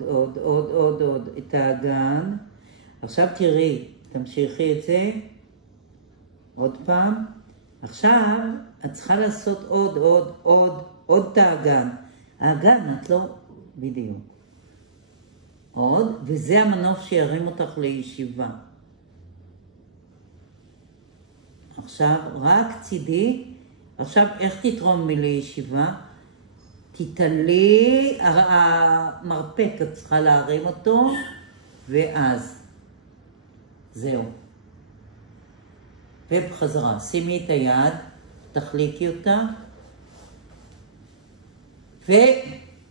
עוד את האגן. עכשיו תראי, תמשיכי את זה. עוד פעם. עכשיו את צריכה לעשות עוד את האגן. האגן, את לא... בדיוק. עוד, וזה המנוף שירים אותך לישיבה. עכשיו, רק צידי. עכשיו, איך תתרומי לישיבה? תתעלי, המרפק, את צריכה להרים אותו, ואז. זהו. ובחזרה, שימי את היד, תחליקי אותה,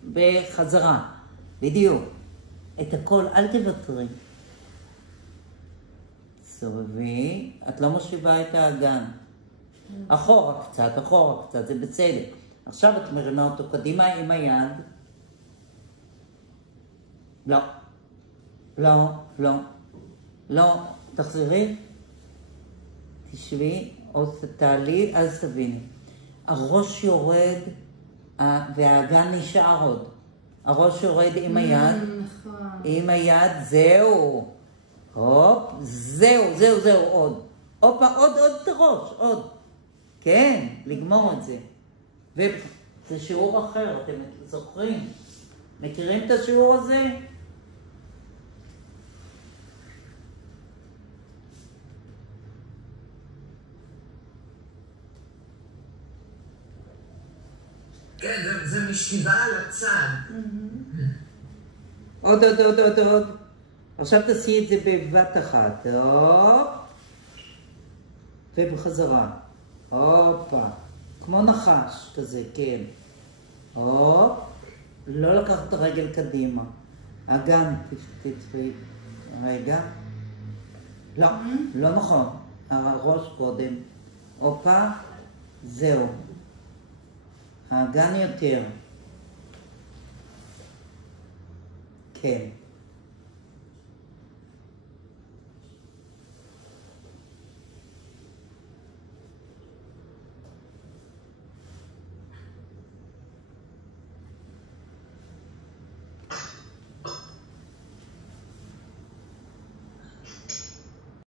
ובחזרה, בדיוק. את הכל, אל תוותרי. סובבי, את לא משיבה את האגן. אחורה קצת, זה בסדר. עכשיו את מרימה אותו קדימה עם היד. לא, תחזרי. תשבי, או תעלי, אז תביני. הראש יורד, והאגן נשאר עוד. הראש יורד עם היד. עם היד, זהו. הופ, זהו, עוד. הופה, עוד את הראש, עוד. כן, לגמור את זה. וזה שיעור אחר, אתם זוכרים? מכירים את השיעור הזה? כן, זה משכיבה על הצד. עוד. עכשיו תעשי את זה בבת אחת. הופ. ובחזרה. הופה. כמו נחש כזה, כן. הופ. לא לקחת את הרגל קדימה. אגן, תצפי. רגע. לא נכון. הראש קודם. הופה. זהו. האגן יותר. כן.